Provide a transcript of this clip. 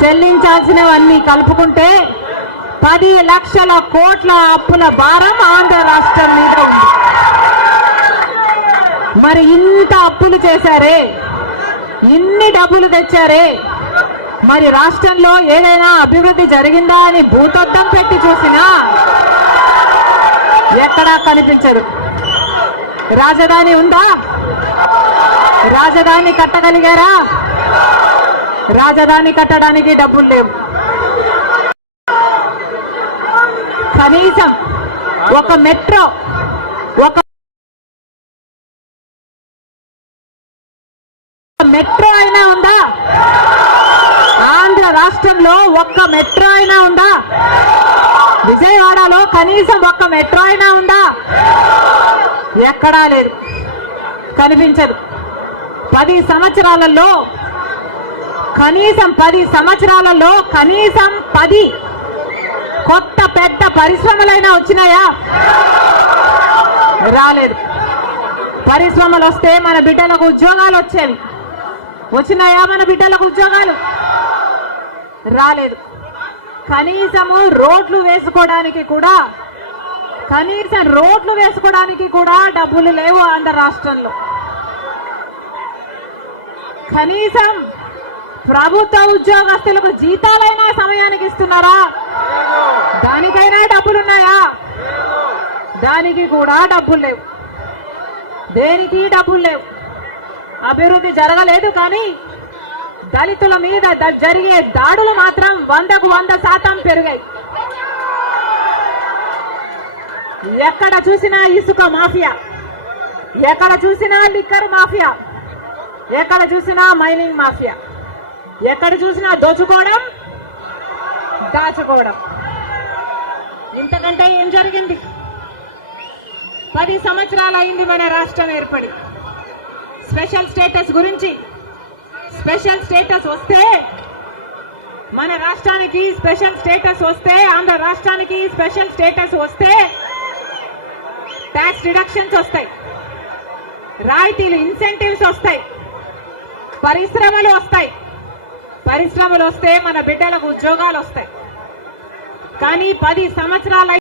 చెల్లించాల్సినవన్నీ కలుపుకుంటే 10 లక్షల కోట్ల అప్పుల భారం ఆంధ్ర రాష్ట్రం మీద ఉంది. మరి ఇంత అప్పులు చేశారే, ఇన్ని డబ్బులు తెచ్చారే, మరి రాష్ట్రంలో ఏదైనా అభివృద్ధి జరిగిందా అని భూతద్దం పెట్టి చూసినా ఎక్కడా కనిపించదు. రాజధాని ఉందా? రాజధాని కట్టగలిగారా? రాజధాని కట్టడానికి డబ్బులు లేవు. కనీసం ఒక మెట్రో అయినా ఉందా? ఆంధ్ర రాష్ట్రంలో ఒక్క మెట్రో అయినా ఉందా? విజయవాడలో కనీసం ఒక్క మెట్రో అయినా ఉందా? ఎక్కడా లేదు, కనిపించదు. 10 సంవత్సరాలలో కనీసం 10 కొత్త పెద్ద పరిశ్రమలైనా వచ్చినాయా? రాలేదు. పరిశ్రమలు వస్తే మన బిడ్డలకు ఉద్యోగాలు వచ్చేవి. వచ్చినాయా మన బిడ్డలకు ఉద్యోగాలు? రాలేదు. కనీసం రోడ్లు వేసుకోవడానికి కూడా డబ్బులు లేవు ఆంధ్ర రాష్ట్రంలో. కనీసం ప్రభుత్వ ఉద్యోగస్తులకు జీతాలైనా సమయానికి ఇస్తున్నారా? దానికైనా డబ్బులున్నాయా? దానికి కూడా డబ్బులు లేవు. దేనికి డబ్బులు లేవు. అభివృద్ధి జరగలేదు. కానీ దళితుల మీద జరిగే దాడులు మాత్రం 100కు 100% పెరిగాయి. ఎక్కడ చూసినా ఇసుక మాఫియా, ఎక్కడ చూసినా లిక్కర్ మాఫియా, ఎక్కడ చూసినా మైనింగ్ మాఫియా, ఎక్కడ చూసినా దోచుకోవడం, దాచుకోవడం. ఇంతకంటే ఏం జరిగింది? 10 సంవత్సరాలు అయింది మన రాష్ట్రం ఏర్పడి. స్పెషల్ స్టేటస్ గురించి, స్పెషల్ స్టేటస్ వస్తే మన రాష్ట్రానికి స్పెషల్ స్టేటస్ వస్తే, ఆంధ్ర రాష్ట్రానికి స్పెషల్ స్టేటస్ వస్తే ట్యాక్స్ డిడక్షన్స్ వస్తాయి, రాయితీలు, ఇన్సెంటివ్స్ వస్తాయి, పరిశ్రమలు వస్తాయి. పరిశ్రమలు వస్తే మన బిడ్డలకు ఉద్యోగాలు వస్తాయి. కానీ 10 సంవత్సరాలు